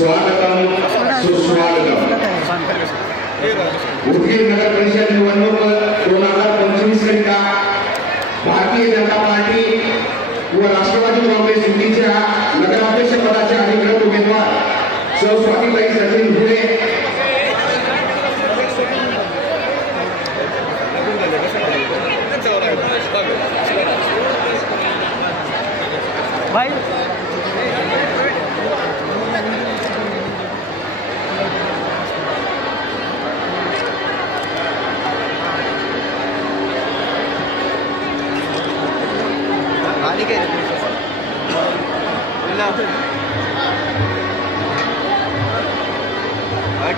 स्वागतम सुस्वागतम। उदगीर नगर परिषद निवडणूक 2025 करिता भारतीय जनता पार्टी व राष्ट्रवादी काँग्रेस युतीच्या नगराध्यक्ष पदाचे अधिकृत उमेदवार सौ स्वातीताई सचिन भुले भाई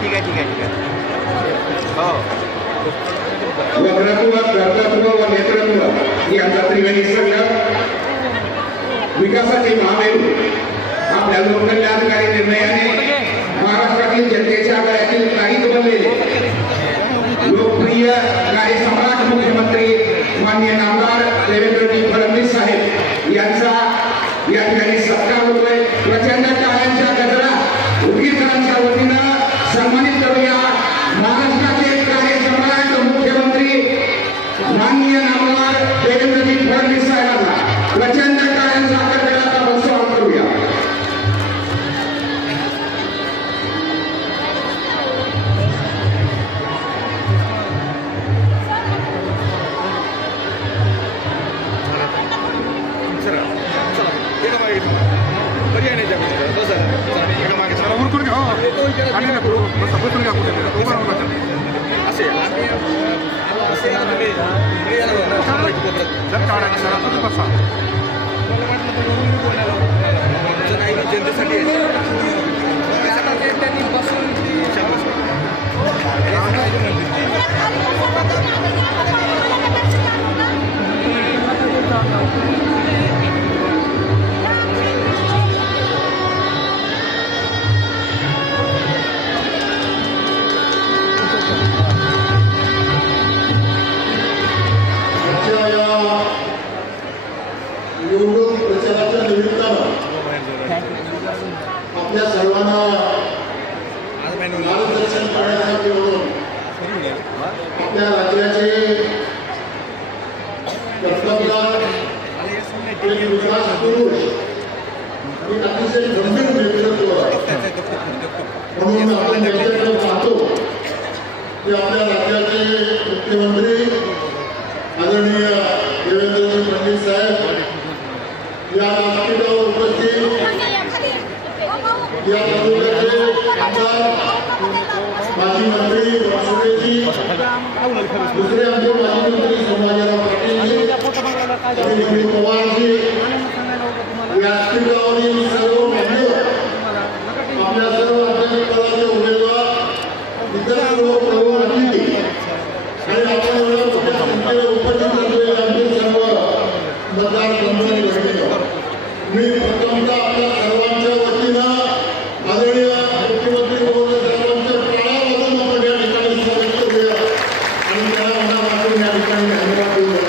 ठीक आहे हो वक्तृत्व कर्तृत्व व नेतृत्व यांचा त्रिवेणी संगम विकासाचे महामेरू आपल्या लोककल्याणकारी निर्णयाने महाराष्ट्रातील जनतेच्या गळ्यातील काहीच बनलेले लोकप्रिय कार्यसम्राट मुख्यमंत्री माननीय नामदार देवेंद्रजी फडणवीस साहेब यांचा या ठिकाणी सत्कार होतोय। प्रचंड टाळ्यांच्या गजरात उदगीरकरांच्या वतीनं सन्मानित करूया महाराष्ट्राचे कार्यसम्राट मुख्यमंत्री माननीय नामदार देवेंद्रजी फडणवीस साहेबांना प्रचंड टाळ्यांचा कडकडाटा स्वागत करूया। आपल्या सर्वांना मार्गदर्शन करण्यासाठी म्हणून आपल्या राज्याचे कर्तव्यदर विकास पुरुष एक अतिशय गंभीर नेतृत्व म्हणून आपण त्यांच्याकडे पाहतो की आपल्या राज्याचे मुख्यमंत्री आदरणीय देवेंद्रजी फडणवीस साहेब या व्यासपीठावर उपस्थित या तालुक्याचे आमदार माजी मंत्री वासुदेवजी दुसरे आमचे माजी मंत्री संभाजीराव पाटीलजी अनिल पवारजी व्यासपीठावरील सर्व मान्यवर आपल्या सर्व अध्यक्ष पदाचे उमेदवार इतर सर्व प्रमुख अतिथी आणि आपण एवढ्या मोठ्या संख्येने उपस्थित असलेले आमचे सर्व मतदार बंधू मी प्रथमतः आपल्या सर्वांच्या वतीनं आदरणीय मुख्यमंत्री महोदय साहेबांच्या टाळ्या वाजवून आपण या ठिकाणी स्वागत करूया आणि त्याला मनापासून या ठिकाणी धन्यवाद देऊया।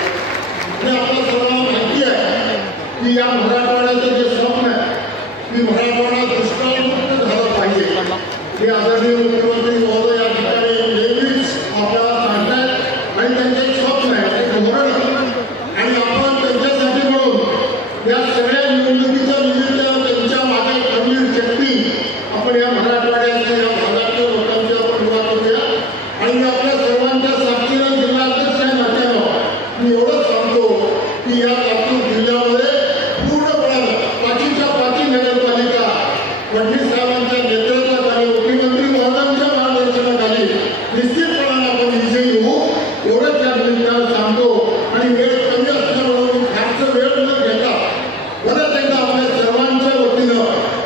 आणि आपल्या सर्वांना माहिती आहे की या मराठवाड्याचं जे स्वप्न आहे की मराठवाडा दुष्काळमुक्त झाला पाहिजे हे आदरणीय मुख्यमंत्री महोदय या ठिकाणी नेहमीच आपल्याला सांगतायत आणि त्यांचे एक स्वप्न आहे एक धोरण आणि आपण त्यांच्यासाठी म्हणून या सगळ्या निवडणुकीच्या निमित्त त्यांच्या मागे खंबीर शक्ती आपण या मराठवाड्याच्या या भागातल्या लोकांच्या परिवार करूया आणि आपल्या सर्वांच्या साक्षीनं जिल्हाध्यक्षाच्या नात्यानं मी एवढंच सांगतो की या लातूर जिल्ह्यामध्ये पूर्णपणे पाचीच्या पाची नगरपालिका फडणवीस साहेबांच्या नेतृत्वाखाली मुख्यमंत्री महोदयांच्या मार्गदर्शनाखाली निश्चितपणाने आपण विजयी होऊ एवढंच या निमित्तानं सांगतो। आणि वेळ कमी असल्यामुळे फारसं वेळ न घेता परत एकदा आपल्या सर्वांच्या वतीनं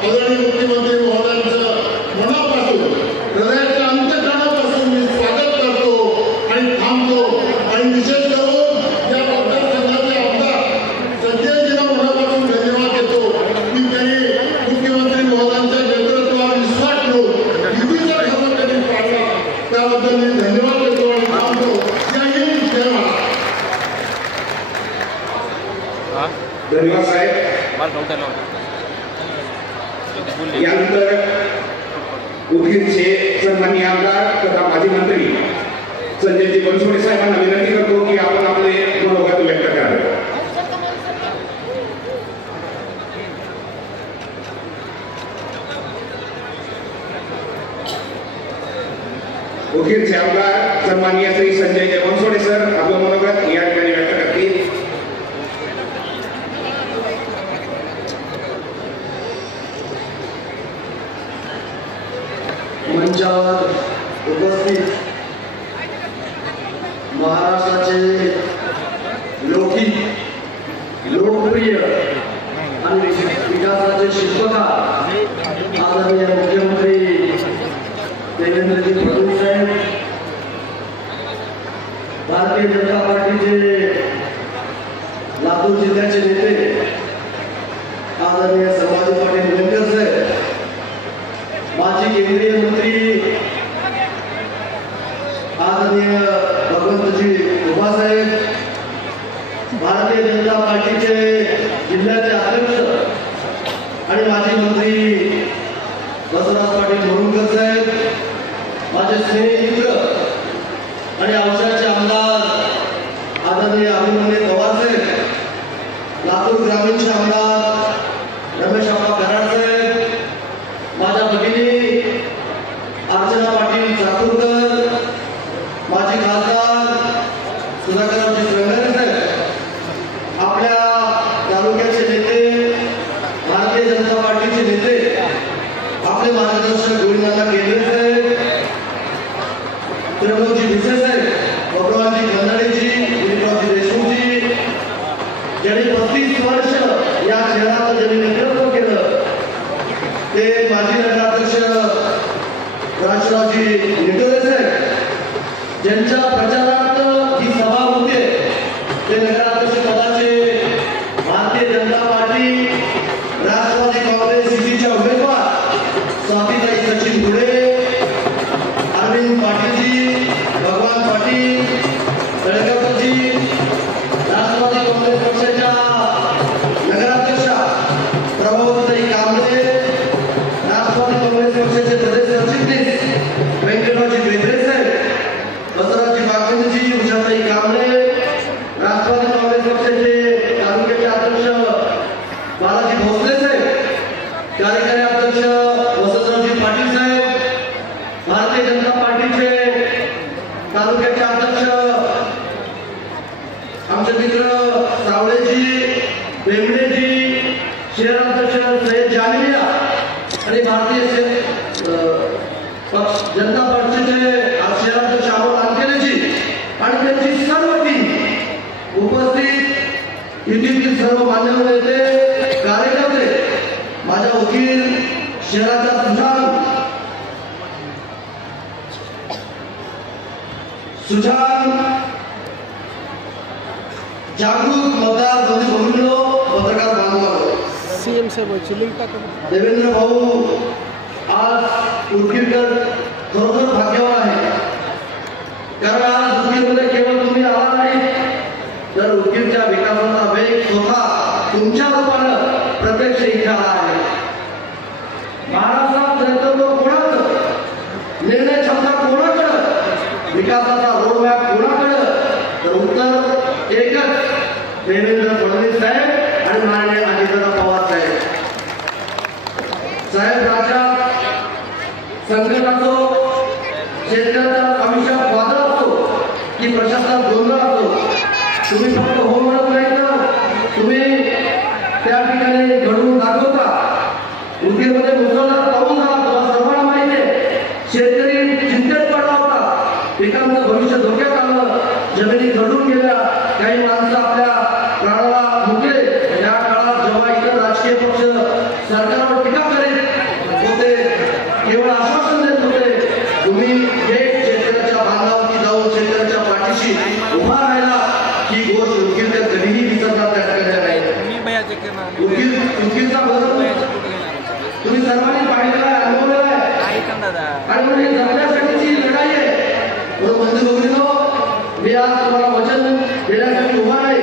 आदरणीय मुख्यमंत्री महोदयांचं मनापासून हृदयाच्या अंतःकरणापासून मी स्वागत करतो आणि थांबतो आणि विशेष करून या मतदारसंघाचे आमदार संजयजींना मनापासून धन्यवाद देतो की त्यांनी मुख्यमंत्री महोदयांच्या नेतृत्वावर विश्वास ठेवून युतीचा ठरवून त्यांनी पाडला त्याबद्दल मी धन्यवाद देतो आणि थांबतो। जय हिंद जय महाराष्ट्र। धन्यवाद साहेब। यानंतर उदगीरचे सन्माननीय आमदार तथा माजी मंत्री संजयजी बनसोडे साहेबांना विनंती करतो की आपण आपले मनोगत व्यक्त करावे. उदगीरचे आमदार सन्माननीय श्री संजयजी बनसोडे सर आपलं मनोगत या ठिकाणी व्यक्त करतील. मंचावर उपस्थित महाराष्ट्राचे लौकिक लोकप्रिय आणि विकासाचे शिल्पकार आदरणीय मुख्यमंत्री देवेंद्रजी फडणवीस साहेब, भारतीय जनता पार्टीचे लातूर जिल्ह्याचे नेते आदरणीय संभाजी पाटील निलंगेकर साहेब, माजी केंद्रीय मंत्री आदरणीय भगवंतजी उभा साहेब, भारतीय जनता पार्टीचे जिल्ह्याचे अध्यक्ष आणि माजी मंत्री बसवराज पाटील मुरुमकर साहेब, माझे स्नेहित आणि औषधाचे आमदार आदरणीय अभिमन्यू पवार साहेब, लातूर ग्रामीणचे आमदार रमेश अप्पा कराड साहेब, माझ्या भगिनी अर्चना पाटील चाकूरकर, माजी खासदार सुधाकररावजी श्रंगारे साहेब, आपल्या तालुक्याचे नेते, भारतीय जनता पार्टीचे नेते, आपले मार्गदर्शक गोविंदांना केंद्रे साहेब, त्रिलोकजी भिसे साहेब, भगवानजी खंदाडेजी, दिलीपरावजी देशमुखजी, ज्यांनी 35 वर्ष या शहराचं ज्यांनी नेतृत्व केलं, ते माजी नगराध्यक्ष राजरावजी निटोरे साहेब, ज्यांच्या प्रचारात ही सभा होते, ते नगराध्यक्ष पदाचे भारतीय जनता पार्टी राष्ट्रवादी काँग्रेस युतीच्या उमेदवार स्वातीताई सचिन घुडे, अरविंद पाटीलजी, भगवान पाटील, तळेगावकरजी, राष्ट्रवादी काँग्रेस पक्षाच्या नगराध्यक्षा प्रभावतीताई कांबळे, राष्ट्रवादी काँग्रेस पक्षाचे प्रदेश सरचिटणीस व्यंकटरावजी बेदरे साहेब, बसवराजजी बागवेंद्रजी, उषाताई कांबळे, राष्ट्रवादी काँग्रेस पक्षाचे तालुक्याचे अध्यक्ष बालाजी भोसले साहेब, कार्यकारी अध्यक्ष वसंतरावजी पाटील साहेब, भारतीय जनता पार्टीचे तालुक्याचे अध्यक्ष आमचे मित्र सावळेजी, बेंबडेजी, शहर अध्यक्ष सय्यद जामिया आणि भारतीय जनता पार्टीचे शहराध्यक्ष अमोल अंकेलेजी आणि त्यांची सर्व टीम उपस्थित युतीतील सर्व मान्यवर नेते, कार्यकर्ते, माझ्या वकील शहराचा सुजान जागरूक मतदार बंधू भगिनींनो, पत्रकार बांधवांनो, सीएम साहेबांची लिंक टाका. देवेंद्र भाऊ आज उदगीरकर खरोखर भाग्यवान आहे, कारण आज उदगीरमध्ये केवळ तुम्ही आला नाही तर उदगीरच्या विकासाचा वेग स्वतः तुमच्या रूपानं प्रत्यक्ष इथे आला आहे. महाराष्ट्रात नेतृत्व कोणाचं, निर्णय क्षमता कोणाकडं, विकासाचा रोडमॅप कोणाकडं, तर उत्तर एकच, देवेंद्र फडणवीस साहेब आणि माननीय अजितदादा पवार साहेब. साहेब राज्यात संकट असो, शेतकऱ्याच्या आयुष्यात वादळ असो की प्रशासनात गोंधळ असो, तुम्ही फक्त हो म्हणत नाही तर तुम्ही त्या ठिकाणी घडवून दाखवता. उदगीरमध्ये मुसळधार पाऊस झाला, तुम्हाला सर्वांना माहिती आहे. शेतकरी चिंतेत पडला होता, पिकांचं भविष्य धोक्यात आलं, जमिनी घडून गेल्या, काही माणसं आपल्या प्राणाला मुकले. या काळात जेव्हा इतर राजकीय पक्ष सरकारवर टीका करीत होते, केवळ आश्वासन देत होते, तुम्ही थेट शेतकऱ्याच्या बांधावरती जाऊन शेतकऱ्याच्या पाठीशी उभा राहिला, ही गोष्ट उदगीरच्या कधीही विसरणार नाही. उदगीरचा बदल तुम्ही सर्वांनी पाहिलेला आहे, अनुभवलेला आहे, आणि म्हणून जगण्यासाठीची लढाई आहे. बंधू भगिनींनो, मी आज तुम्हाला वचन देण्यासाठी उभा नाही,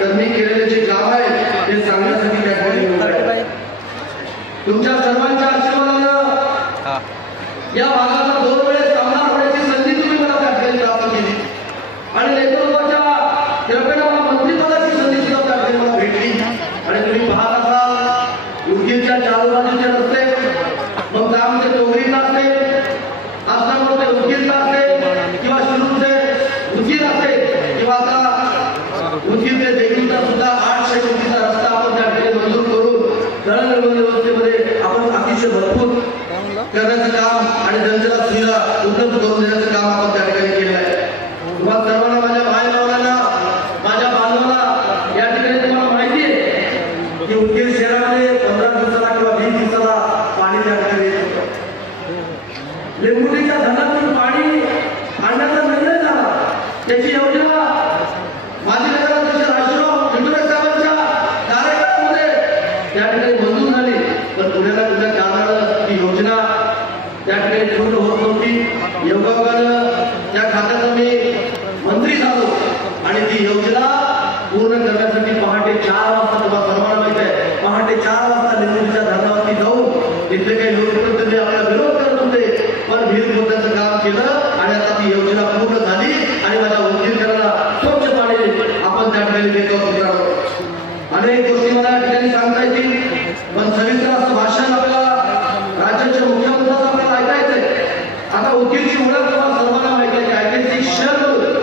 तर मी केलेले जे काम आहे ते सांगण्यासाठी त्या ठिकाणी उभा आहे. तुमच्या सर्वांच्या आशीर्वादानं या भागाचा 2 वेळेस आमदार होण्याची संधी तुम्ही मला त्या ठिकाणी प्राप्त केली आणि नेतृत्वाच्या कृपेने मला मंत्रिपदाची संधी सुद्धा त्या ठिकाणी मला भेटली. आणि तुम्ही पाहत असाल उदगीरच्या चालूबाजूचे रस्ते, मग त्यामध्ये डोंगरीचा असेल, आसाममध्ये उदगीरचा असेल किंवा शिरूरचे उदगीर असेल किंवा आता उदगीर ते देगलूरचा सुद्धा 800 कोटीचा रस्ता आपण त्या ठिकाणी मंजूर करून दळणवळण व्यवस्थेमध्ये आपण अतिशय भरपूर करण्याचं काम आणि जनतेला सुविधा उपलब्ध करून देण्याचं काम आपण त्या ठिकाणी केलेलं आहे. तुम्हाला सर्वांना, माझ्या भावनांना, माझ्या बांधवांना या ठिकाणी तुम्हाला माहिती आहे की उदगीर शहरामध्ये 15 दिवसाला किंवा 20 दिवसाला पाणी त्या ठिकाणी येत होतं. लिंबुटीच्या धरणातून पाणी आणण्याचा निर्णय झाला. त्याची योजना माजी नगराध्यक्ष राजूराव विठुरे साहेबांच्या कार्यकाळामध्ये त्या ठिकाणी मंजूर झाली. पण पुण्याला कुठल्या कारणानं ती योजना त्या ठिकाणी पूर्ण होत नव्हती. योगायोगानं त्या खात्याचा मी मंत्री झालो आणि ती योजना पूर्ण करण्यासाठी पहाटे 4 वाजता, तुम्हाला सर्वांना माहिती आहे, पहाटे 4 वाजता लिंबुटीच्या धरणावरती जाऊन तिथले काही लोकप्रतिनिधी आपला विरोध करत होते, पण वीर मोर्चाचं काम केलं आणि आता ती योजना पूर्ण झाली आणि माझ्या उदगीरकरांना स्वच्छ पाणी आपण त्या ठिकाणी देतो. मित्रांनो, अनेक गोष्टी मला या ठिकाणी सांगता येतील, पण सविस्तर असं भाषण आपल्याला राज्याच्या मुख्यमंत्र्यांचं आपल्याला ऐकायचंय. आता उदगीरची ओळख तुम्हाला सर्वांना माहिती आहे की ऐतिहासिक शहर म्हणून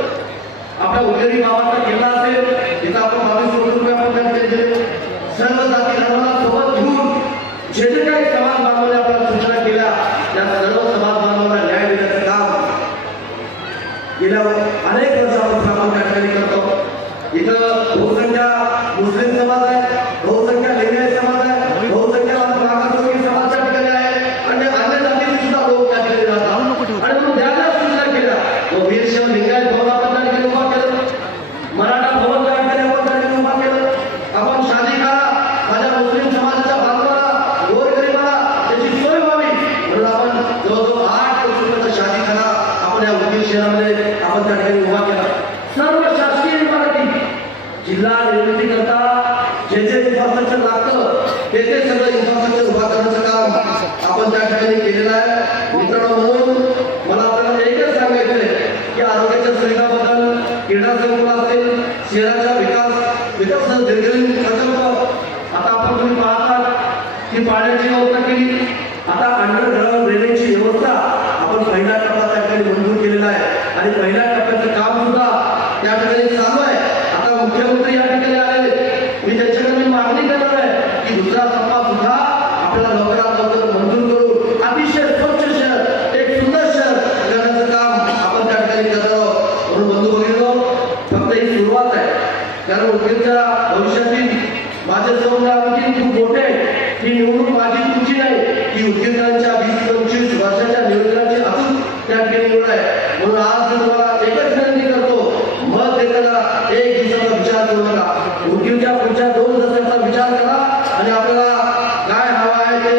आपल्या उदगीर गावाचा किल्ला असेल, तिथं आपण 22 कोटी रुपये आपण त्या ठिकाणी दिले. सर्व जाती धर्माला सोबत घेऊन जे जे काही समाज बांधवांनी आपल्याला सूचना केल्या त्या सर्व समाज बांधवांना न्याय देण्याचं काम गेल्या अनेक वर्षापासून आपण त्या ठिकाणी करतो. इथं बहुसंख्या मुस्लिम समाज आहे, बहुसंख्या लिंगायत समाज आहे, बहुसंख्या मागासवर्गीय समाज त्या ठिकाणी आहे आणि अन्य जातीचे सुद्धा लोक त्या ठिकाणी राहतात. आणि म्हणून ज्या ज्या सूचना केल्या तो वीरशैव लिंगायत भवन आपण त्या ठिकाणी उभा केलं, मराठा भवन त्या ठिकाणी आपण त्या ठिकाणी उभा केलं. आपण शादीखाना माझ्या मुस्लिम समाजाच्या बांधवाला, गोरगरिबाला त्याची सोय व्हावी म्हणून आपण जवळजवळ 8 कोटी रुपयाचा शादीखाना आपण या उदगीर शहरामध्ये आपण त्या ठिकाणी उभा केला. सर्व शासकीय इमारती जिल्हा निर्मिती करता जे जे इन्फ्रास्ट्रक्चर लागतं ते सगळं इन्फ्रास्ट्रक्चर उभा करण्याचं काम आपण त्या ठिकाणी केलेलं आहे. मित्रांनो, म्हणून मला आपल्याला एकच सांगायचं आहे की आरोग्याच्या सुविधाबद्दल, क्रीडा संकुल असेल, शहराचा विकास दीर्घकालीन प्रकल्प, आता आपण तुम्ही पाहतात की पाण्याची व्यवस्था केली. आता अंडरग्राउंड ड्रेनेजची व्यवस्था आपण पहिल्या टप्प्यात त्या ठिकाणी मंजूर केलेला आहे आणि पहिल्या टप्प्याचं काम सुद्धा त्या ठिकाणी चालू आहे. आता मुख्यमंत्री या ठिकाणी आले, मी त्यांच्याकडे मागणी करणार आहे की दुसरा टप्पा सुद्धा आपल्याला लवकरात लवकर मंजूर करून अतिशय स्वच्छ शहर, एक सुंदर शहर करण्याचं काम आपण त्या ठिकाणी करत आहोत. म्हणून बंधू भगिनींनो, फक्त ही सुरुवात आहे, कारण उदगीरच्या भविष्यातील माझे सौम्य आणखी खूप मोठे आहे. ही निवडणूक माझी तुमची नाही, ही उदगीरकरांच्या 20-25 वर्षाच्या नियोजनाची अजून त्या ठिकाणी निवड आहे. म्हणून आज मी तुम्हाला एकच विनंती करतो, मत देताना एक दिवसाचा विचार करू नका, उदगीरच्या पुढच्या 2 दशकाचा विचार करा आणि आपल्याला काय हवं आहे ते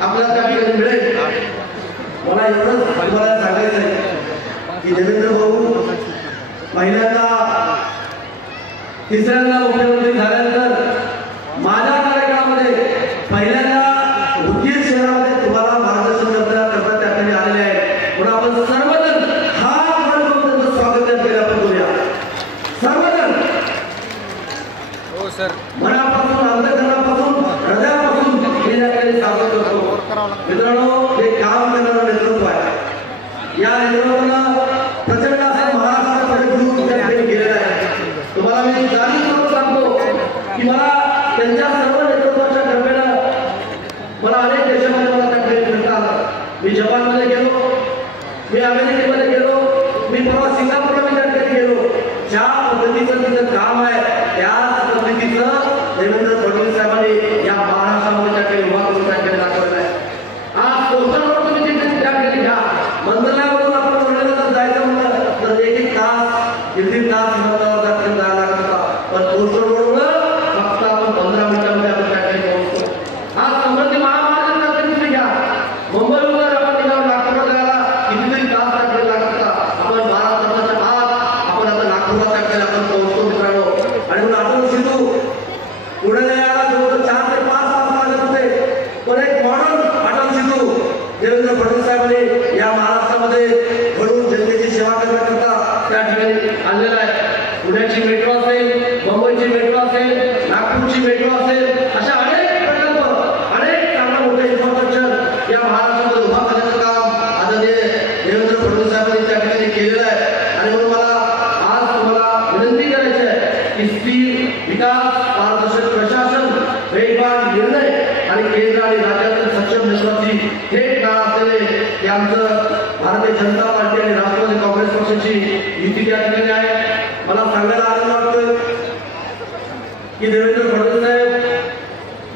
आपल्याला त्या ठिकाणी मिळेल. मला एवढंच तुम्हाला सांगायचं आहे की देवेंद्र भाऊ पहिल्यांदा तिसऱ्यांदा मुख्यमंत्री झाल्यानंतर माझ्या कार्यकाळामध्ये पहिल्यांदा उदगीर शहरामध्ये तुम्हाला मार्गदर्शन करता त्या ठिकाणी आलेले आहेत. म्हणून आपण सर्वजण हात वर करून त्यांचं स्वागत त्या ठिकाणी आपण करूया. सर्वजण हो सर, मनापासून, अंतःकरणापासून, हृदयापासून मी त्या ठिकाणी स्वागत करतो. मित्रांनो, हे काम करणारं नेतृत्व आहे. या नेतृत्वानं प्रचंड असं महाराष्ट्राकडे घेऊन त्या ठिकाणी गेलेलं आहे. तुम्हाला मी जाणीवपूर्वक सांगतो की मला त्यांच्या सर्व नेतृत्वाच्या कृपेनं मला अनेक देशामध्ये मला त्या ठिकाणी फिरता आलं. मी जपानमध्ये गेलो, मी अमेरिकेमध्ये गेलो, मी परवा सिंगापूरला मी त्या ठिकाणी गेलो. ज्या पद्धतीचं तिथं काम आहे त्याच पद्धतीचं देवेंद्र फडणवीस साहेबांनी या महाराष्ट्रामध्ये त्या ठिकाणी उभा करून त्या ठिकाणी दाखवलेलं आहे. आज पोस्टरवर तुम्ही तिथे त्या ठिकाणी घ्या, मंत्रालयावरून आपण वर्णनाला जायचं म्हटलं तर 1-1 तास, 1-1.5 तास मंत्रालयाला त्या ठिकाणी जायला लागत होता. पण पोस्टर रोडवर फक्त आपण 15 मिनिटांमध्ये आपण त्या ठिकाणी पोहोचतो. आज समृद्धी महामार्ग तुम्ही घ्या, मुंबईवरून आपण निघालो नागपूरला जायला कितीतरी तास आणि केंद्र आणि राज्यातील सक्षम नेतृत्वाची थेट नाळ असलेले हे आमचं भारतीय जनता पार्टी आणि राष्ट्रवादी काँग्रेस पक्षाची युती त्या ठिकाणी आहे. मला सांगायला आनंद वाटतोय की देवेंद्र फडणवीस साहेब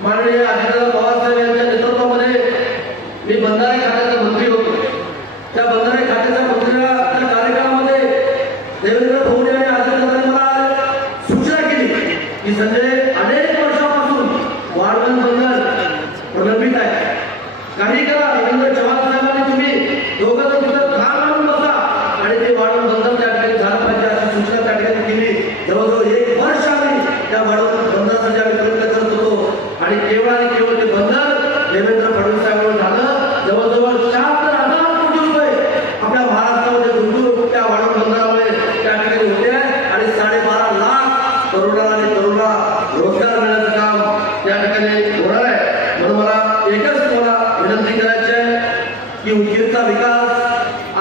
माननीय अजितदादा पवार साहेब यांच्या नेतृत्वामध्ये मी बंधारे खात्याचा मंत्री होतो. त्या बंधारे खात्याच्या मंत्र्याच्या कार्यकाळामध्ये देवेंद्र फडणवीस आणि अजितदादांनी मला सूचना केली की संजय अनेक वर्षापासून वाढवण बंधन प्रलंबित आहे, काही करा. रवींद्र चव्हाण साहेबांनी तुम्ही दोघं जण तिथं खान आणून बसा आणि ते वाढवण बंधन त्या ठिकाणी झालं पाहिजे अशी सूचना त्या ठिकाणी केली. जवळजवळ 1 वर्ष आम्ही त्या वाढवण बंधनासाठी आम्ही प्रयत्न करत होतो आणि केवळ ते बंधन देवेंद्र फडणवीस साहेबांवर झालं. जवळजवळ 76,000 कोटी रुपये आपल्या महाराष्ट्रामध्ये गुंतवणूक त्या वाढवण बंधनामुळे त्या ठिकाणी होते आणि 12.5 लाख तरुणांना आणि तरुणांना रोजगार मिळण्याचं काम त्या ठिकाणी होणार आहे. म्हणून मला एकच तुम्हाला विनंती करायची आहे की उदगीरचा विकास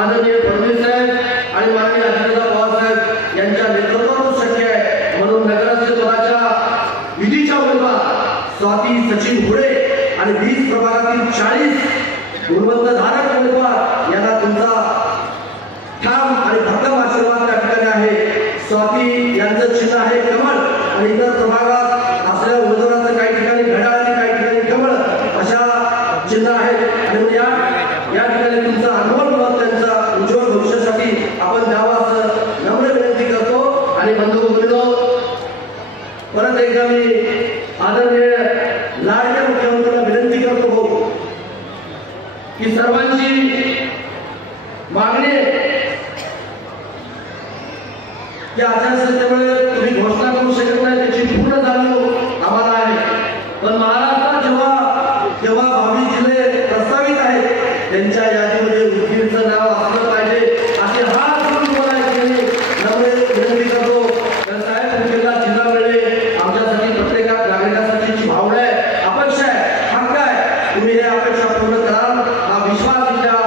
आदरणीय फडणवीस साहेब आणि माननीय अजितदादा पवार साहेब यांच्या नेतृत्वातून शक्य आहे. म्हणून नगराध्यक्ष पदाच्या विधीच्या उमेदवार स्वाती सचिन घोडे आणि 20 प्रभागातील 40 गुणवंतधारक उमेदवार यांना तुमचा ठाम आणि भक्कम आशीर्वाद त्या ठिकाणी आहे. स्वाती यांचं चिन्ह आहे कमळ आणि इतर प्रभागात असलेल्या उमेदवारांचं काही ठिकाणी घड्याळ आणि काही ठिकाणी कमळ अशा चिन्ह आहेत आणि या ठिकाणी तुमचा अनुभव मत त्यांचा उज्ज्वल भविष्यासाठी आपण द्यावा असं नम्र विनंती करतो. आणि बंधू भगिनींनो, परत एकदा मी आदरणीय लाडक्या मुख्यमंत्र्यांना विनंती करतो की सर्वांची मागणी की आचारसंहितेमुळे तुम्ही घोषणा करू शकत नाही त्याची पूर्ण जाणीव आम्हाला आहे. पण महाराष्ट्रात जेव्हा 22 जिल्हे प्रस्तावित आहेत त्यांच्या यादीमध्ये उदगीरचं नाव असलं पाहिजे असे हात जोडून बोलायचे नम्र विनंती करतो. तर साहेब उदगीरला जिल्हा मिळेल आमच्यासाठी प्रत्येक नागरिकांसाठीची भावना आहे, अपेक्षा आहे, हक्क आहे. तुम्ही हे अपेक्षा पूर्ण कराल हा विश्वास इथल्या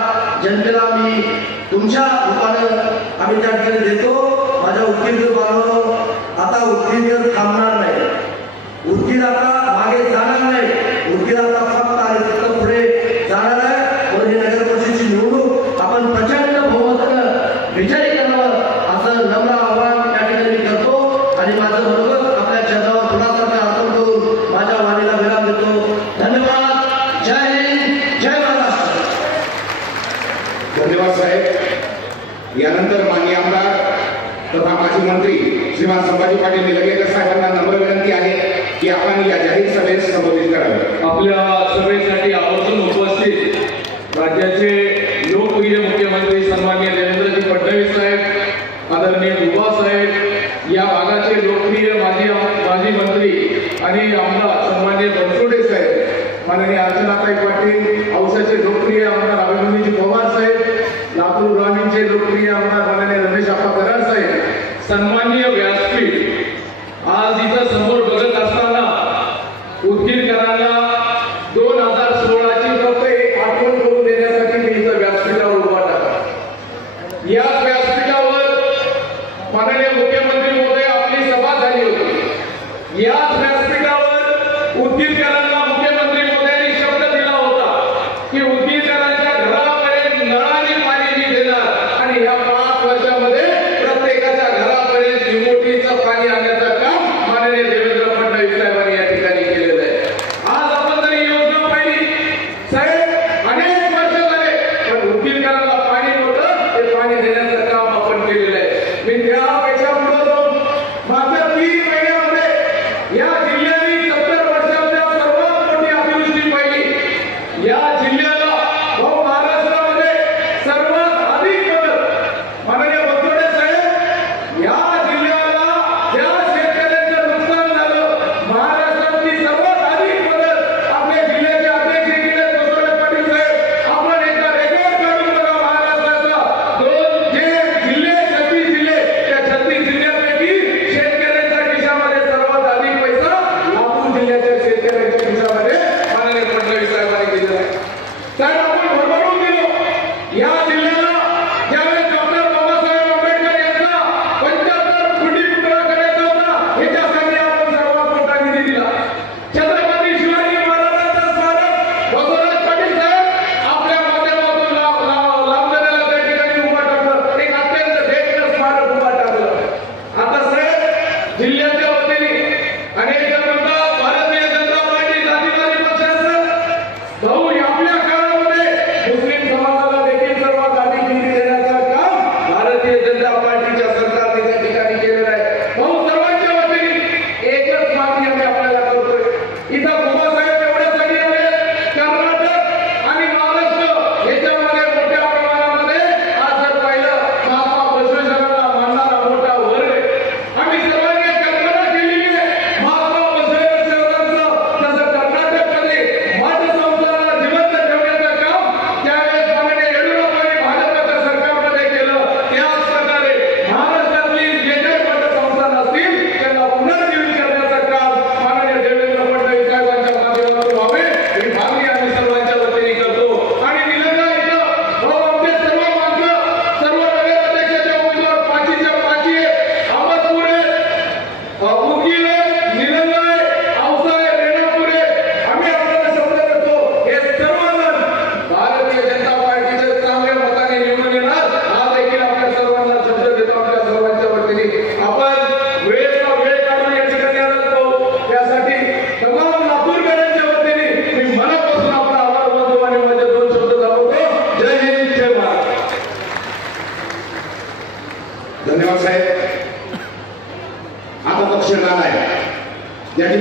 जनतेला मी तुमच्या रूपानं आम्ही त्या ठिकाणी देतो. माझ्या उदगीर बांधवांनो, आता उदगीर थांबणार नाही, उदगीर आता मागे जाणार नाही, उदगीर आता फक्त आणि फक्त पुढे जाणार आहे. म्हणून ही नगर परिषदेची निवडणूक आपण प्रचंड बहुमतानं विजयी करावं असं नम्र आव्हान त्या ठिकाणी करतो आणि माझं मनोगत आपल्या चरणावर फुलासारखं अर्पण करून माझ्या वाणीला विराम देतो. धन्यवाद. जय हिंद, जय महाराष्ट्र. धन्यवाद साहेब. यानंतर माननीय आमदार तथा माजी मंत्री श्रीमान संभाजी पाटील निलंगेकर साहेबांना नम्र विनंती आहे की आपण या जाहीर सभेस संबोधित करावे. आपल्या सभेसाठी आवर्जून उपस्थित राज्याचे लोकप्रिय मुख्यमंत्री सन्माननीय देवेंद्रजी फडणवीस साहेब, आदरणीय युवा साहेब, या भागाचे लोकप्रिय माजी मंत्री आणि आमदार सन्माननीय बनसोडे साहेब, माननीय अर्चनाताई पाटील, औसाचे लोकप्रिय आमदार अभिमन्यूजी पवार साहेब, लातूर ग्रामीणचे लोकप्रिय आमदार माननीय रमेश आप्पा कराड साहेब, सन्माननीय व्यासपीठ, आज इथं समोर बघत असताना उदगीरकरांना 2016ची फक्त एक आठवण करून देण्यासाठी मी इथं व्यासपीठावर उभा टाकला. या व्यासपीठावर माननीय मुख्यमंत्री महोदय आपली सभा झाली होती. याच व्यासपीठावर उदगीरकरांना मुख्यमंत्री महोदयांनी शब्द दिला होता की उदगीरकरांच्या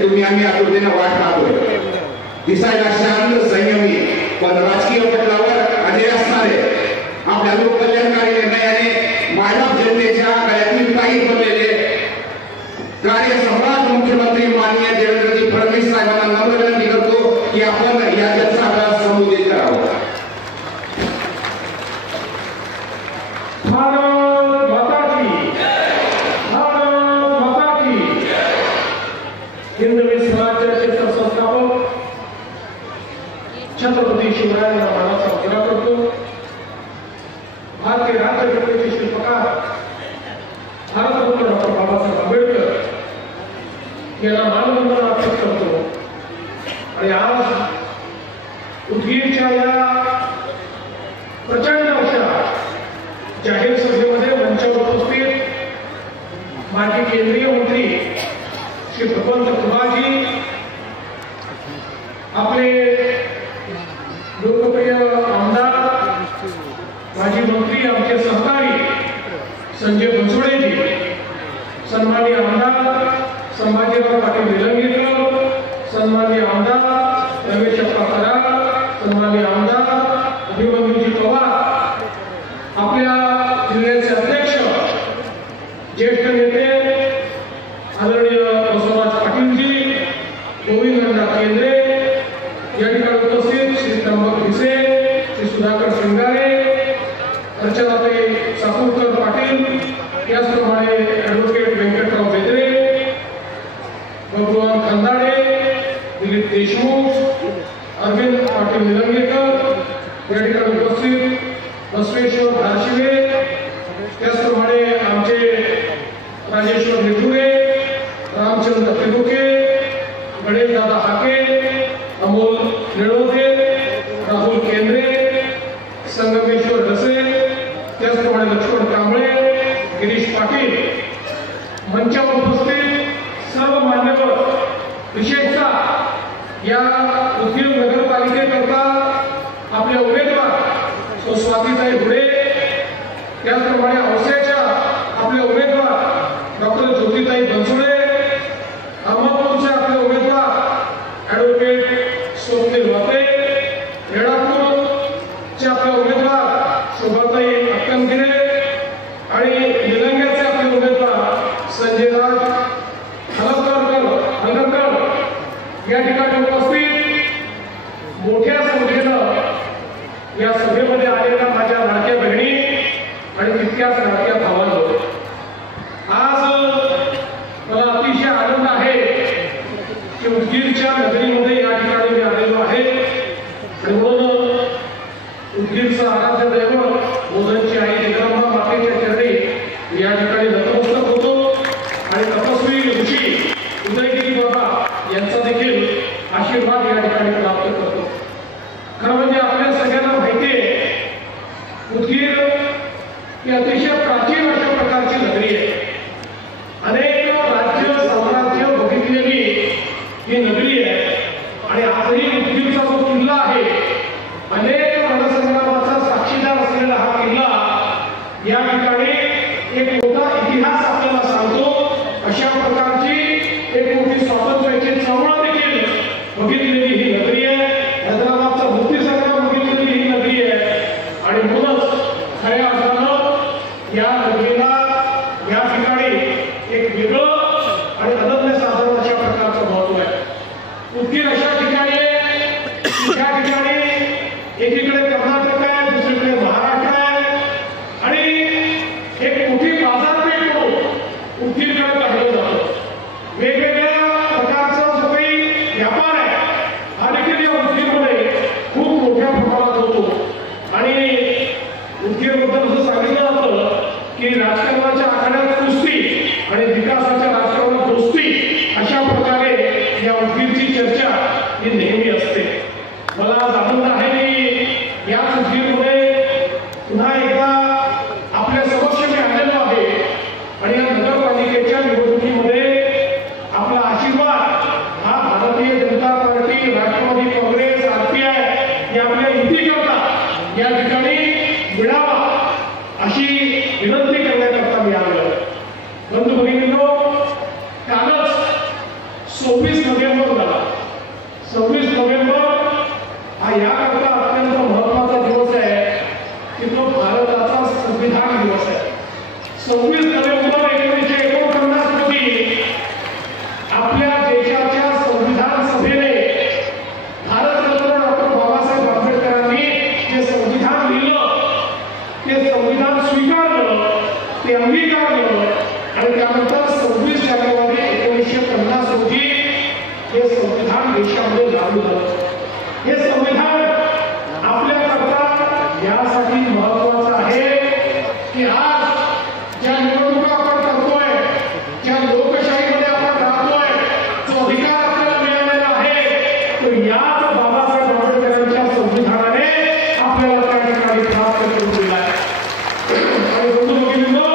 तुम्ही आम्ही आतुरतेने वाट पाहतोय. दिसायला शांत संयमी पण राजकीय पटलावर अजय असणारे आपल्या लोककल्याणकारी निर्णयाने मायबाप जनतेच्या गळ्यातील काही बनलेले कार्यसम्राट मुख्यमंत्री माननीय देवेंद्रजी फडणवीस साहेबांना नम्र विनंती करतो की आपण या जनसभेला संबोधित करावं. भारत माता की, भारत माता की. हिंदवी स्वराज्याचे संस्थापक छत्रपती शिवरायांना मानाचा मुजरा करतो. भारतीय राज्यघटनेचे शिल्पकार भारतरत्न डॉक्टर बाबासाहेब आंबेडकर यांना मानवंदना अर्पित करतो. आणि आज उदगीरच्या या प्रचंड अशा जाहीर सभेमध्ये मंचावर उपस्थित माजी केंद्रीय मंत्री श्री भगवंत खुबाजी, आपले लोकप्रिय आमदार माजी मंत्री आमचे सहकारी संजय बनसोडेजी, सन्माननीय आमदार संभाजीराव पाटील निलंगेकर, सन्माननीय आमदार रमेश अप्पा कराड, सन्माननीय आमदार अभिमन्यूजी पवार, आपल्या जिल्ह्याचे अध्यक्ष ज्येष्ठ नेते आदरणीय बसवराज पाटीलजी, गोविंदअण्णा केंद्रे, या ठिकाणी उपस्थित श्री त्र्यंबक भिसे, श्री सुधाकर श्रृंगारे, अर्चनाताई साकुरकर पाटील, त्याचप्रमाणे ॲडव्होकेट व्यंकटराव बेदरे, भगवान खंदाडे, दिलीप देशमुख, अरविंद पाटील निलंगेकर, या ठिकाणी उपस्थित बसवेश्वर धारशिवे, त्याचप्रमाणे आमचे राजेश्वर निठुरे, रामचंद्र तिरुके, गणेशदादा हाके, अमोल निळोदे, राहुल केंद्रे, संगमेश्वर डसे, त्याचप्रमाणे लक्ष्मण कांबळे, गिरीश पाटील, मंचावर उपस्थित सर्व मान्यवर, विशेषतः या उदगीर नगरपालिकेकरता आपले उमेदवार स्वातीताई घुडे, त्याचप्रमाणे औस्याच्या आपले उमेदवार डॉक्टर ज्योतिताई बनसोडे, अहमदपूरचे आपले उमेदवार ॲडव्होकेट स्वप्नील वाते, रेणापूरचे आपले उमेदवार शोभाताई अक्कनगिरे आणि निलंग्याचे आपले उमेदवार संजयराज हलकरकर या ठिकाणी उपस्थित मोठ्या संख्येनं या सभेमध्ये आलेल्या माझ्या लाडक्या बहिणी आणि तितक्याच लाडक्या भावांनो, आज मला अतिशय आनंद आहे की उदगीरच्या नगरीमध्ये या ठिकाणी मी आलेलो आहे. आणि म्हणून उदगीरचा आराध्य दैवत मोदनची आई जगदंबा मातेच्या चरणी या ठिकाणी नतमस्तक होतो आणि तपस्वी ऋषी उदयगिरी बाबा यांचा देखील आशीर्वाद या ठिकाणी प्राप्त करतो. खरं म्हणजे आपल्या सगळ्यांना माहिती आहे, उदगीर ही अतिशय प्राचीन अशा प्रकारची नगरी आहे. अनेक राज्य साम्राज्य बघितलेली ही नगरी आहे. आणि आजही उदगीरचा जो किल्ला आहे, अनेक रणसंग्रामाचा साक्षीदार असलेला हा किल्ला या ठिकाणी एक मोठा इतिहास आपल्याला सांगतो. अशा प्रकारची एक मोठी स्वातंत्र्याची चळवळ देखील बघितलेली ही नगरी आहे. हैदराबादचा मुक्तीसंग्राम बघितलेली ही नगरी आहे. आणि म्हणूनच खऱ्या अर्थानं या नगरीला या ठिकाणी एक वेगळं आणि अनन्यसाधारण अशा प्रकारचं महत्व आहे. उदगीर अशा ठिकाणी त्या ठिकाणी एकीकडे कर्नाटक आहे, दुसरीकडे महाराष्ट्र आहे आणि एक मोठी बाजारपेठ म्हणून उदगीरकडे पाहिलं जातं. वेगवेगळ्या प्रकारचा जो काही व्यापार आहे हा देखील या उदगीरमध्ये खूप मोठ्या प्रमाणात होतो. आणि उदगीरबद्दल असं सांगितलं जातं की राजकारणाच्या आखाड्यात कुस्ती आणि विकासाच्या राजकारणात दोस्ती अशा प्रकारे या उदगीरची चर्चा ही नेहमी असते. मला आज आनंद आहे की या हा याकरता अत्यंत महत्वाचा दिवस आहे की तो भारताचा संविधान दिवस आहे. 26 नोव्हेंबर 1949 रोजी आपल्या देशाच्या संविधान सभेने भारतरत्न डॉक्टर बाबासाहेब आंबेडकरांनी जे संविधान लिहिलं ते संविधान स्वीकारलं, ते अंगीकारलं आणि त्यानंतर 26 जानेवारी 1950 रोजी हे संविधान देशामध्ये लागू झालं. हे संविधान आपल्याकरता यासाठी महत्वाचं आहे की आज ज्या निवडणुका आपण करतोय, ज्या लोकशाहीमध्ये आपण राहतोय, जो अधिकार आपल्याला मिळालेला आहे तो याच बाबासाहेब आंबेडकरांच्या संविधानाने आपल्याला त्या ठिकाणी प्राप्त करून दिला आहे. आणि बंधू भगिनींनो,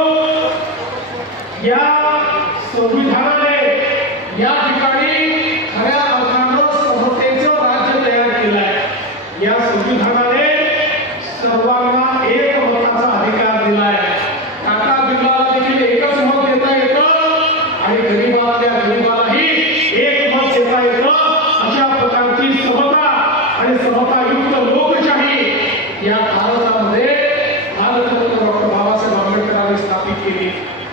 या संविधानाने या ठिकाणी खऱ्या अर्थानं समतेचं राज्य तयार केलं आहे. या संविधानाने सर्वांना एक मताचा अधिकार दिला आहे. टाटा बिर्लाला देखील एकच मत देता येतं आणि गरीबातल्या गरीबालाही एक मत देता येतं. अशा प्रकारची समता आणि समतायुक्त लोकशाही या भारतामध्ये भारतरत्न डॉक्टर बाबासाहेब आंबेडकरांनी स्थापित केली.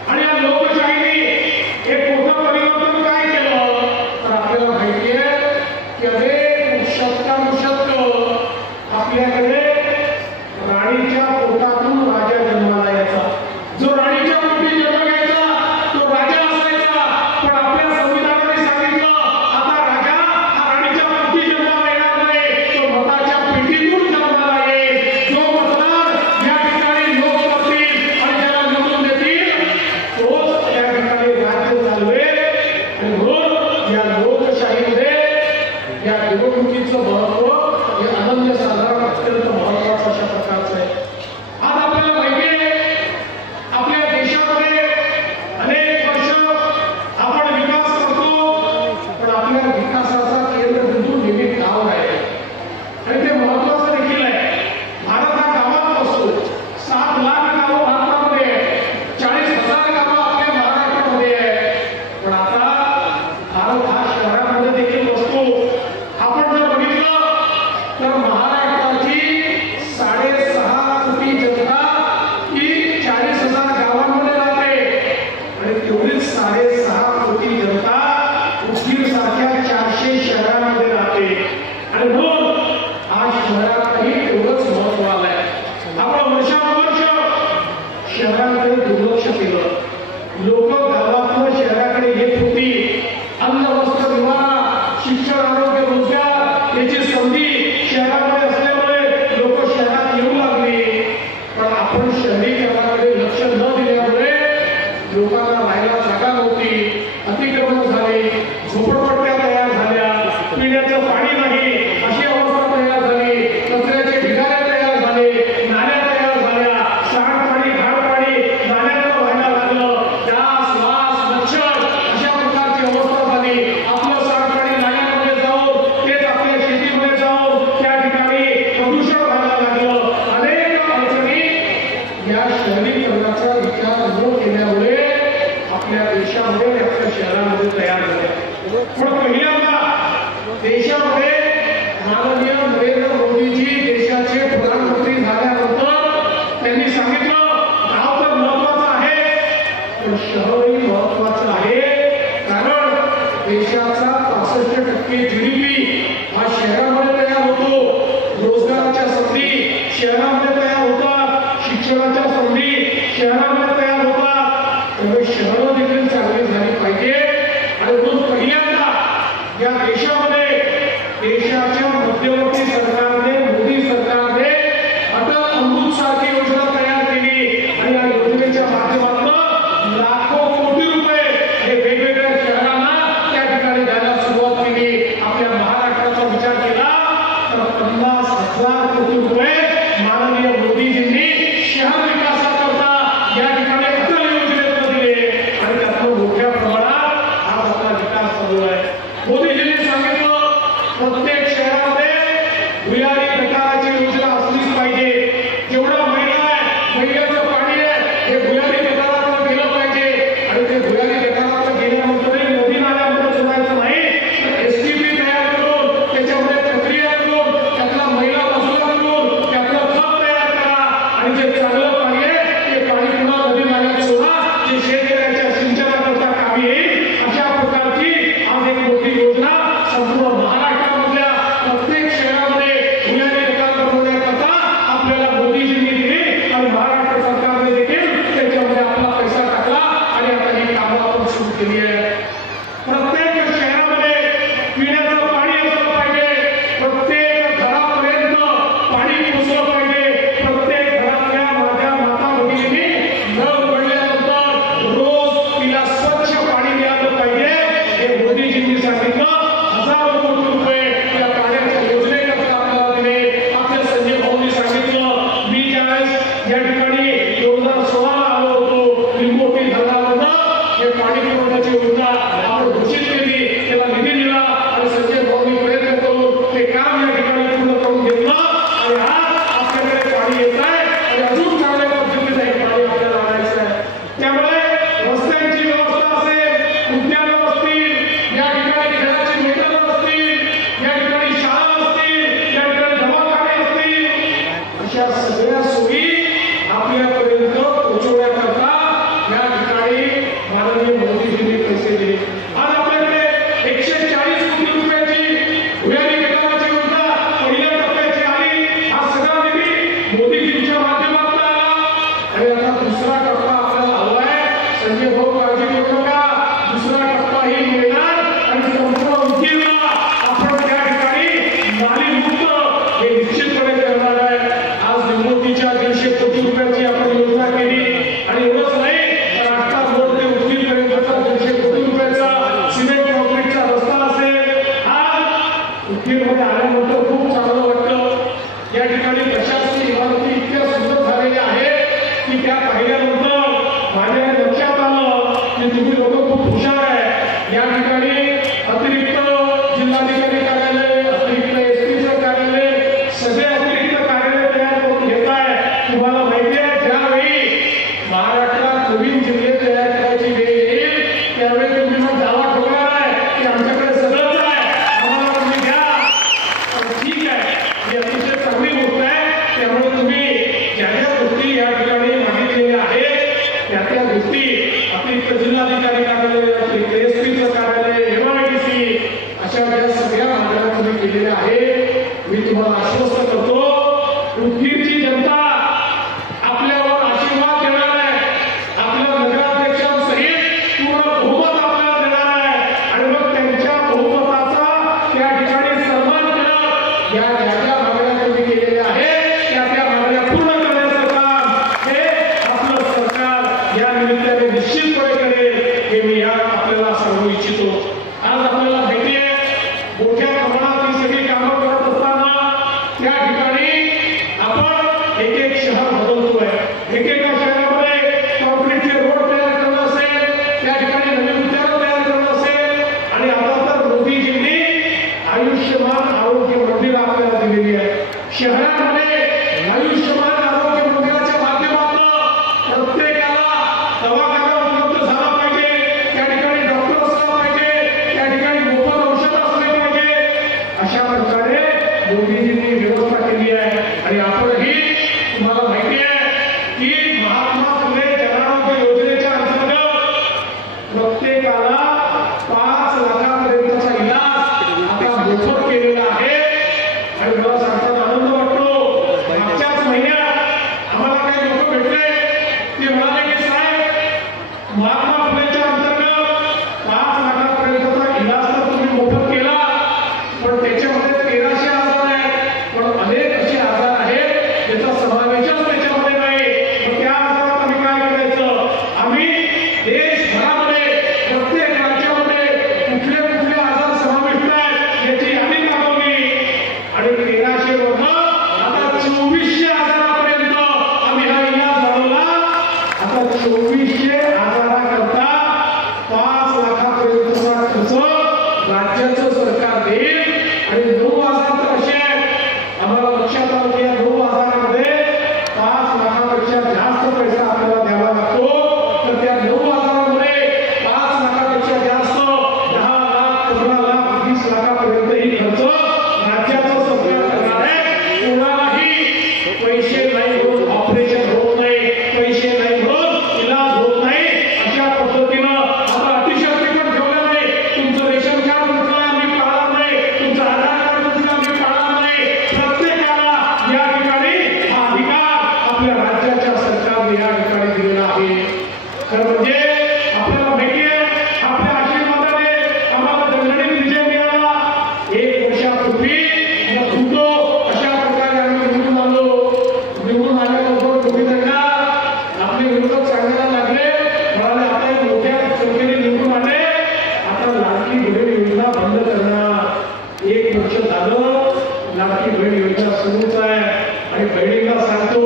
आणि या लोकशाहीने एक मोठं परिवर्तन काय केलं तर आपल्याला माहिती आहे की अनेक शतकानुशतक आपल्याकडे राणीच्या पोटातून राजा जन्माला यायचा. जो राणीच्या पोटी जन्म घ्यायचा तो राजा असायचा. पण आपल्या संविधानाने सांगितलं आता राजा हा राणीच्या पोटी जन्माला येणार नाही, तो मताच्या पेटीतून जन्माला येईल. जो मतदार या ठिकाणी लोक करतील आणि ज्याला निवडून देतील तोच त्या ठिकाणी राज्य चालवेल. आणि म्हणून या लोकशाहीमध्ये या निवडणुकीचं महत्व हे अनन्यसाधारण अत्यंत महत्वाचं अशा प्रकारचं आहे. आज आपल्याला माहिती आहे आपल्या देशामध्ये अनेक वर्ष आपण विकास करतो, पण आपल्या विकासाचा केंद्रबिंदू नेहमी गाव आहे आणि ते महत्वाचं देखील आहे. भारत हा गावात असतो. 7 लाख गावं भारतामध्ये आहे, 40,000 गावं आपल्या महाराष्ट्रामध्ये आहे. पण आता भारत हा शहरामध्ये देखील असतो. आपण जर बघितलं तर महाराष्ट्राची 6.5 कोटी जनता ही 40,000 गावांमध्ये राहते आणि तेवढीच 6.5 कोटी जनता उदगीर सारख्या 400 शहरांमध्ये राहते. आणि म्हणून आज शहरातही तेवढंच महत्व आलंय. आपण वर्षानुवर्ष शहराकडे दुर्लक्ष केलं. लोक गावातून शहराकडे येत होती. अन्न वस्त्र निवारा, शिक्षण, आरोग्य, रोजगार याची संधी शहरामध्ये असल्यामुळे लोक शहरात येऊ लागली. पण आपण शहरीकरणाकडे लक्ष न दिल्यामुळे लोकांना राहायला जागा नव्हती, अतिक्रमण झाली, झोपडपट्ट्या तयार झाल्या, पिण्याचं पाणी नाही अशी अवस्था तयार झाली, कचऱ्याचे ढिगारे तयार झाले, नाल्या तयार झाल्या, सांडपाणी घाणपाणी नाल्यात व्हायला लागलं, डास, वास, मच्छर अशा प्रकारची अवस्था झाली. आपलं सांडपाणी नाल्यामध्ये जाऊन तेच आपल्या शेतीमध्ये जाऊन त्या ठिकाणी प्रदूषण व्हायला लागलं. अनेक अडचणी या शहरीकरणाचा विचार न केल्यामुळे आपल्या देशामध्ये आणि आपल्या शहरामध्ये तयार झाल्या. पण पहिल्यांदा देशामध्ये माननीय नरेंद्र मोदीजी देशाचे प्रधानमंत्री झाल्यानंतर त्यांनी सांगितलं गाव तर महत्वाचं आहे पण शहरही महत्वाचं आहे. कारण देशाचा 65% GDP हा शहरामध्ये तयार होतो. रोजगाराच्या संधी शहरामध्ये तयार होतात, शिक्षणाच्या संधी शहरामध्ये तयार होतात. त्यामुळे शहरं देखील चांगली झाली पाहिजे. आणि म्हणून पहिल्यांदा या देशामध्ये देशाच्या मध्यवर्ती सरकारने, मोदी सरकारने अटल अमृत सारखी योजना तयार केली आणि या योजनेच्या माध्यमातून लाखो कोटी रुपये हे वेगवेगळ्या शहरांना त्या ठिकाणी द्यायला सुरुवात केली. आपल्या महाराष्ट्राचा विचार केला तर 50,000 कोटी रुपये माननीय मोदीजींनी शहर विकासाकरता या ठिकाणी अटल योजनेत दिले आणि त्यातून मोठ्या प्रमाणात आज आपला विकास चालू आहे. मोदीजींनी सांगितलं प्रत्येक शहरामध्ये भुयारी गटाराची योजना असलीच पाहिजे. जेवढा महिला आहे, महिन्याचं पाणी आहे हे भुयारी गटारात गेलं पाहिजे आणि ते भुयारी गटारात गेल्यानंतरही नदी नाल्यामध्ये सोडायचं नाही तर STP तयार करून त्याच्यामध्ये प्रक्रिया करून त्यातला ही अतिशय चांगली गोष्ट आहे. त्यामुळे तुम्ही ज्या ज्या गोष्टी या ठिकाणी मागितलेल्या आहेत त्या गोष्टी आपली जिल्हाधिकारी कार्यालय, आपली एसपीचं कार्यालय, MIDC अशा ज्या सगळ्या मागण्या तुम्ही केलेल्या आहेत, मी तुम्हाला आश्वस्त करतो उदगीरची जनता आपल्यावर आशीर्वाद देणार आहे. आपल्या नगराध्यक्षांसहित पूर्ण बहुमत आपल्याला देणार आहे आणि मग त्यांच्या बहुमताचा त्या ठिकाणी सन्मान करत या ज्या ज्या मागण्या तुम्ही केलेल्या आहेत त्या मागण्या पूर्ण करण्याचं काम हे आपलं सरकार या निमित्ताने निश्चितपणे करेल हे मी या आपल्याला सांगू इच्छितो. आज आपल्याला माहिती आहे मोठ्या प्रमाणात ही सगळी कामं करत असताना त्या ठिकाणी आपण एक एक शहर बदलतोय. एकेका शहरामध्ये कॉन्क्रीटचे रोड तयार करणं असेल, त्या ठिकाणी नवीन उद्यानं तयार करणं असेल आणि आता तर मोदीजींनी आयुष्यमान आरोग्य मंदिर आपल्याला दिलेली आहे. शहरांमध्ये आयुष्यमान आरोग्य मंदिराच्या माध्यमातून प्रत्येकाला दवाखाना उपलब्ध झाला पाहिजे, त्या ठिकाणी डॉक्टर असला पाहिजे, त्या ठिकाणी मोफत औषध असले पाहिजे. अशा प्रकारे मोदीजींनी व्यवस्था केली आहे. आणि आपणही तुम्हाला माहिती आहे की महात्मा फुले जनआरोग्य योजनेच्या अंतर्गत प्रत्येकाला 5 लाखापर्यंतचा इलाज आता मोफत केलेला आहे. आणि मला सांगताना आनंद वाटतो, मागच्याच महिन्यात आम्हाला काही लोक भेटले, ते म्हणाले की साहेब महात्मा फुलेच्या अंतर्गत 5 लाखापर्यंतचा इलाज तर तुम्ही मोफत केला, पण त्याच्यामध्ये 1300 आजार आहेत, पण अनेक असे आजार आहेत ज्याचा समावेशच त्याच्यामध्ये नाही. मग त्या आजारात आम्ही काय करायचं? आम्ही देशभरामध्ये प्रत्येक राज्यामध्ये कुठले कुठले आजार समाविष्ट आहेत याची यादी दाखवली आणि 1300 वरून आता 2400 आजारापर्यंत आम्ही हा इलाज वाढवला. आता 2400 आजाराकरता 5 लाखापर्यंतचा खर्च राज्याचं सरकार देईल. आणि 9 आजार तर असे आहेत आम्हाला लक्षात आलं की या 9 आजारामध्ये 5 लाखापेक्षा जास्त पैसा आपल्याला द्यावा लागतो. तर त्या 9 आजारामध्ये 5 लाखापेक्षा जास्त 10 लाख, 15 लाख, 20 लाखापर्यंत ही खर्च राज्याचं सरकार करणार आहे. कोणालाही पैसे नाही म्हणून ऑपरेशन होत नाही, पैसे नाही म्हणून इलाज होत नाही. अशा पद्धतीनं आता अतिशक्ती पण ठेवलं नाही. तुमचं रेशन कार्ड म्हटलं आम्ही पाळणार नाही, तुमचं आधार कार्ड म्हटलं आम्ही पाळणार नाही. प्रत्येकाला या ठिकाणी हा अधिकार आपल्या राज्याच्या सरकारने या ठिकाणी दिलेला आहे. खरं म्हणजे आपल्याला माहिती आहे आपल्या आशीर्वादाने आम्हाला दणदणीत विजय मिळाला. 1 वर्षापूर्वी भूतो अशा प्रकारे आम्ही निवडून आलो. निवडून आल्यानंतर तुम्ही त्यांना आपले विरोधक सांगायला लागले, म्हणाले आता एक मोठ्या संख्येने निवडून आले, आता लाडकी बहीण योजना बंद करणार. 1 वर्ष झालं लाडकी बहीण योजना सुरूच आहे. आणि बहिणीला सांगतो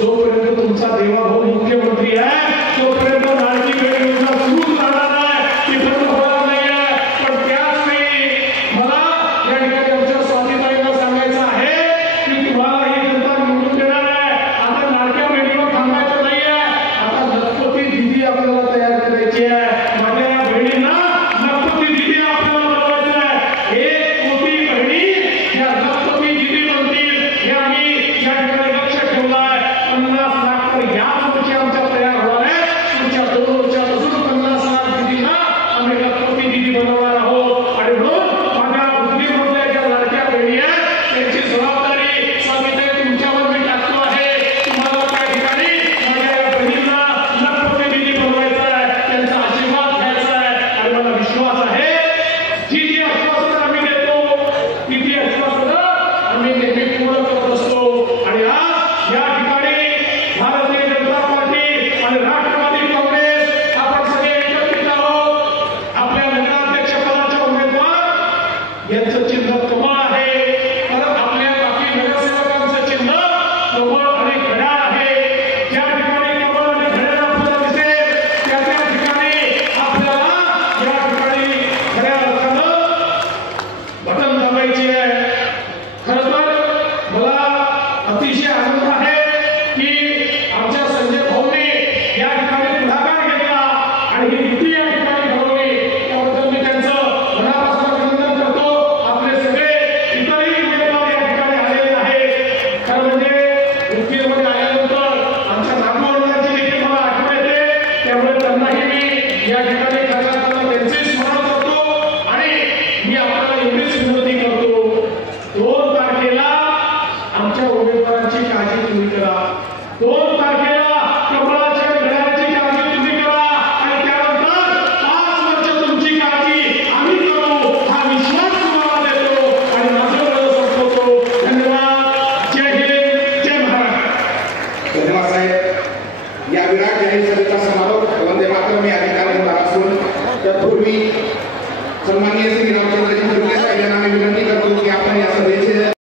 जोपर्यंत तुमचा देवाभाऊ मुख्यमंत्री आहे तोपर्यंत लाडकी बहीण योजना सुरूच राहणार आहे, ती बंद होणार नाही आहे. पण त्याच वेळी मला या ठिकाणी आमच्या स्वामीताईंना सांगायचं आहे की तुम्हाला ही जनता निवडून देणार आहे. आता लाडक्या बहिणीवर थांबायचं नाही आहे, आता लखपती दिदी आपल्याला तयार करायची आहे. माझ्या या बहिणींना लखपती दिदी आपल्याला बनवायचं आहे. 1 कोटी बहिणी या लखपती दिदी बनतील हे आम्ही या ठिकाणी लक्ष ठेवलं आहे. 50 लाख तर याच वर्षी आमच्या तयार होणार आहे. पुढच्या 2 वर्षापासून 50 लाख दिदींना आम्ही लखपती दिदी बनवणार आहोत. आणि म्हणून माझ्या उदगीरमधल्या ज्या लाडक्या बहिणी आहेत त्यांची जबाबदारी स्वामीताई तुमच्यावर मी टाकतो आहे. तुम्हाला त्या ठिकाणी माझ्या या बहिणींना लखपती दिदी बनवायचं आहे, त्यांचा आशीर्वाद घ्यायचा आहे. आणि मला विश्वास आहे जी जी आश्वासनं आम्ही देतो ती आश्वासनं आम्ही नेहमी पूर्ण करत असतो. आणि आज या ठिकाणी भारतीय जनता पार्टी आणि राष्ट्रवादी काँग्रेस आपण सगळे एकत्रित आहोत. आपल्या नगराध्यक्ष पदाच्या उमेदवार यांचं चिन्ह कमळ आहे, तर आपल्या बाकी नगरसेवकांचं चिन्ह कमळ आणि घड्याळ आहे. ज्या ठिकाणी कमळ आणि घड्याळ आपल्याला दिसेल त्या त्या ठिकाणी आपल्याला या ठिकाणी खऱ्या अर्थानं बटन दाबायचे आहे. खरं तर मला अतिशय आनंद आहे की आमच्या संजय भाऊने या ठिकाणी पुढाकार घेतला आणि ही युती या ठिकाणी घडवली. त्याबद्दल मी त्यांचं मनापासून अभिनंदन करतो. आपले सगळे इतरही उमेदवार या ठिकाणी आलेले आहेत. धन्यवाद साहेब. या विराट जाहीर सभेचा समारोप वंदे मातरम या ठिकाणी होणार असून तत्पूर्वी सन्माननीय श्री रामचंद्र